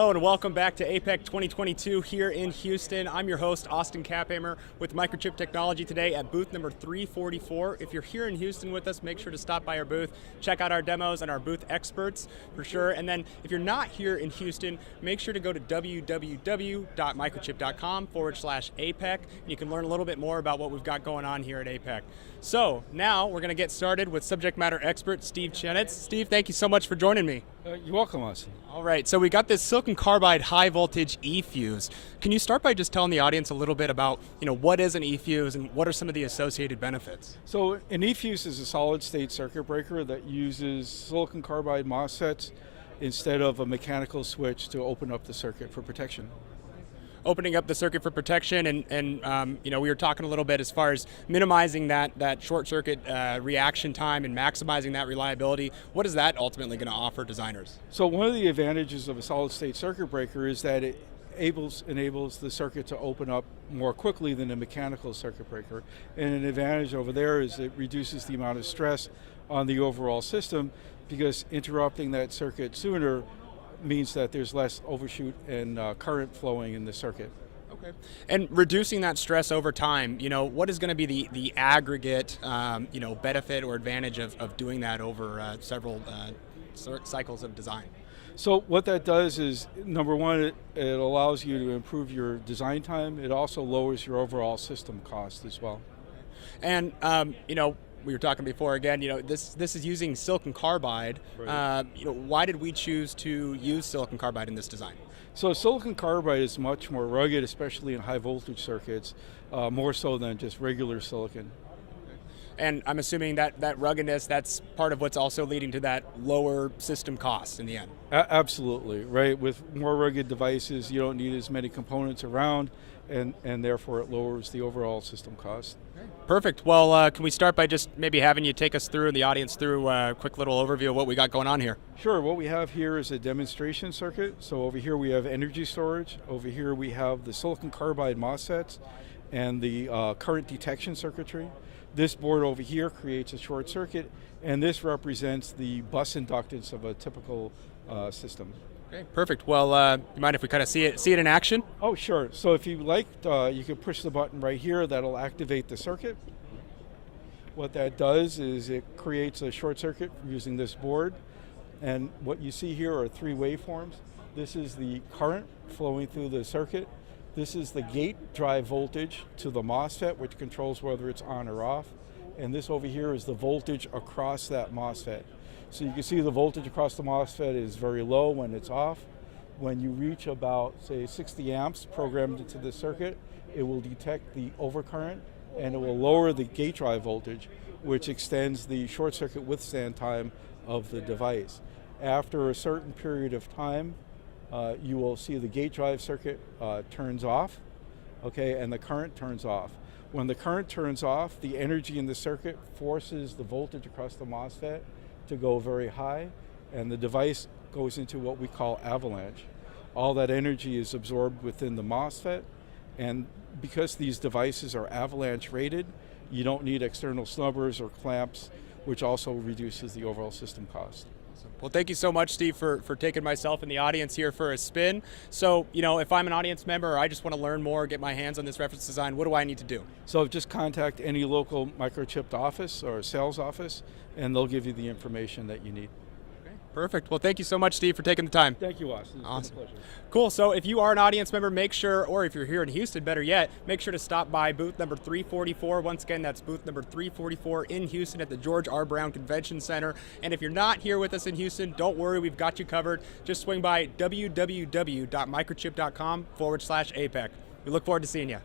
Hello and welcome back to APEC 2022 here in Houston. I'm your host, Austin Caphammer, with Microchip Technology today at booth number 344. If you're here in Houston with us, make sure to stop by our booth, check out our demos and our booth experts for sure. And then if you're not here in Houston, make sure to go to www.microchip.com/APEC, and you can learn a little bit more about what we've got going on here at APEC. So now we're going to get started with subject matter expert Steve Jennings. Steve, thank you so much for joining me. You're welcome, Austin. All right, so we got this Silicon Carbide high voltage E-fuse. Can you start by just telling the audience a little bit about, what is an E-fuse and what are some of the associated benefits? So an E-fuse is a solid state circuit breaker that uses silicon carbide MOSFETs instead of a mechanical switch to open up the circuit for protection. Opening up the circuit for protection, and we were talking a little bit as far as minimizing that short circuit reaction time and maximizing that reliability. What is that ultimately going to offer designers? So one of the advantages of a solid state circuit breaker is that it enables the circuit to open up more quickly than a mechanical circuit breaker. And an advantage over there is it reduces the amount of stress on the overall system, because interrupting that circuit sooner means that there's less overshoot and current flowing in the circuit. Okay. And reducing that stress over time, what is going to be the aggregate, benefit or advantage of doing that over several cycles of design? So what that does is, number one, it allows you to improve your design time. It also lowers your overall system cost as well. And, we were talking before again, this is using silicon carbide. Right. Why did we choose to use silicon carbide in this design? So silicon carbide is much more rugged, especially in high voltage circuits, more so than just regular silicon. And I'm assuming that ruggedness, that's part of what's also leading to that lower system cost in the end. Absolutely, right? With more rugged devices, you don't need as many components around, and therefore it lowers the overall system cost. Perfect. Well, can we start by just maybe having you take us through, and the audience through, a quick little overview of what we got going on here? Sure. What we have here is a demonstration circuit. So over here we have energy storage. Over here we have the silicon carbide MOSFETs and the current detection circuitry. This board over here creates a short circuit, and this represents the bus inductance of a typical system. Okay, perfect. Well, you mind if we kind of see it in action? Oh, sure. So if you like, you can push the button right here. That'll activate the circuit. What that does is it creates a short circuit using this board. And what you see here are three waveforms. This is the current flowing through the circuit. This is the gate drive voltage to the MOSFET, which controls whether it's on or off. And this over here is the voltage across that MOSFET. So you can see the voltage across the MOSFET is very low when it's off. When you reach about, say, 60 amps programmed into the circuit, it will detect the overcurrent, and it will lower the gate drive voltage, which extends the short circuit withstand time of the device. After a certain period of time, you will see the gate drive circuit turns off, okay, and the current turns off. When the current turns off, the energy in the circuit forces the voltage across the MOSFET to go very high, and the device goes into what we call avalanche. All that energy is absorbed within the MOSFET, and because these devices are avalanche rated, you don't need external snubbers or clamps, which also reduces the overall system cost. Well, thank you so much, Steve, for taking myself and the audience here for a spin. So, if I'm an audience member or I just want to learn more, get my hands on this reference design, what do I need to do? So just contact any local Microchip office or sales office, and they'll give you the information that you need. Okay, perfect. Well, thank you so much, Steve, for taking the time. Thank you, Austin. It's awesome. been a pleasure. Cool. So if you are an audience member, make sure, or if you're here in Houston, better yet, make sure to stop by booth number 344. Once again, that's booth number 344 in Houston at the George R. Brown Convention Center. And if you're not here with us in Houston, don't worry, we've got you covered. Just swing by www.microchip.com/APEC. We look forward to seeing you.